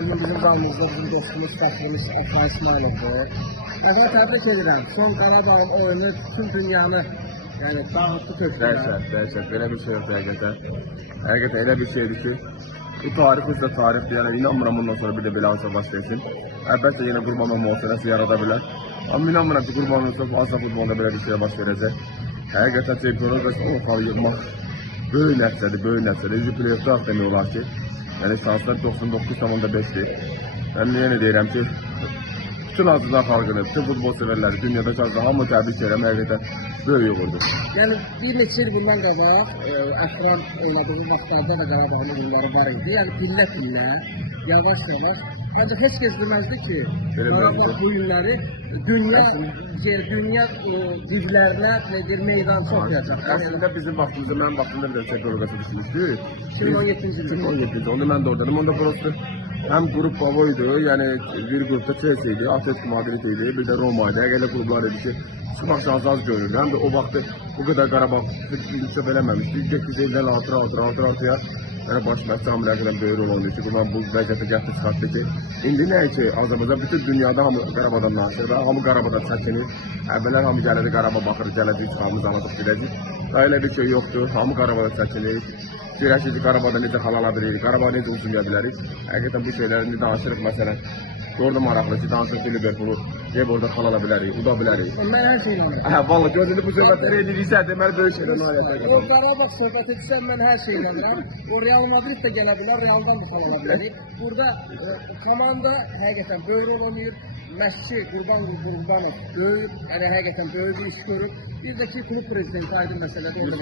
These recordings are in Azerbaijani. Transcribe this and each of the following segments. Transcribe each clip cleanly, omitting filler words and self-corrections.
Bugün bizim qanımızda bizim dostumuz, saçımız Əfran İsmailovdur. Əfran, təbrik edirəm. Son Qaradağın oyunu bütün dünyanı dağıtdı tökdülər. Dəhşət. Belə bir şey yoxdur həqiqətən. Həqiqətən elə bir şeydir ki, bu tarix bizdə tarixdir. Yəni inanmıram bundan sonra bir də belə hansı baş versin. Əlbəttə yenə Qurbanov mühasirəsi yarada bilər. Amma inanmıram ki, Qurbanov Asya futbolunda belə bir şey baş verəcək. Həqiqətən çempionlar və ortalığı yığmaq böyük nəticədir, böyük nəticədir. Üzü playoffda demək olar ki, yəni şanslar 99,5'dir. Mən yenə deyirəm ki, bütün Azərbaycan xalqını, bütün futbol severləri, dünyada qaldı, hamı təbrik edirəm, həqiqətən böyük uğurdur. Yəni bir neçə il bundan qabaq Əfran oynadığı vaxtlarda da Qaradağın oyunları var idi. Yəni pillə-pillə, yavaş-yavaş. Ancaq heç kəs bilməzdi ki, Qaradağ bu günləri dünya divlərinə meydan oxuyacaq. Əslində bizim vaxtımızda, mənim vaxtımda bir də çempionluğa düşmüşdük. 2017-ci il. Onda mən də oradaydım. Onda prosto həm qrup Bavoydu, yəni bir qrupda Chelsea idi, Atletico Madrid idi, bir də Roma idi. Elə qruplar idi ki, çıxmaq şansı az görünürdü. Həm də o vaxtı bu qədər Qarabağ yüksək eləməmişdi. Getdi eldən artıra. Yəni baş məşqçi Amirəqdən böyük rol oynuyor ki, bundan bu vəziyyətə gətirib çıxartdı ki, indi nə ki, Azərbaycan bütün dünyada hamı Qarabağdan danışır və hamı Qarabağdan çəkinir. Əvvəllər hamı gəlirdi Qarabağ baxır, gələcək, çıxarımız alacaq, biləcək. Daha elə bir şey yoxdur, hamı Qarabağdan çəkinir. Görərsiniz ki, Qarabağda necə xal ala bilirik, Qarabağ necə uçuya bilərik. Həqiqətən bu şeylərini danışırıq, məsələn. Orada maraqlı ki, danışırıq ki, Liverpool'u deyib orada xal ala bilərik, uda bilərik. Mən hər şeylə oynayım. Valla gözünü bu söhbətləri ediriksə, deməli böyük şeylə nailiyyət edir. O Qarabağ söhbət etsən, mən hər şeylə oynayım. O Real Madrid də gələ bilər, Real'dan da xal ala bilərik. Burada komanda həqiqətən böyük rol oynayır. Məşqçi Qurbanov böyük, həqiqətən böyük bir iş görüb. Bir də ki, klub prezidenti aydın məsələdə orada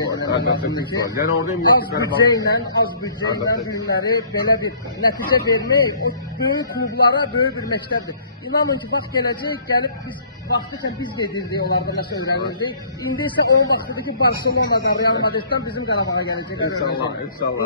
verilən. Az büdcə ilə günləri belə bir nəticə vermək, o böyük klublara böyük bir məktəbdir. İnanın ki, bax gələcək, gəlib biz vaxtı biz də edirdik, onlarda nəsə öyrənirdik. İndi isə o vaxtıdır ki, Barcelona'dan, Real Madrid'dən bizim Qarabağa gələcək. İnşallah. İnşallah.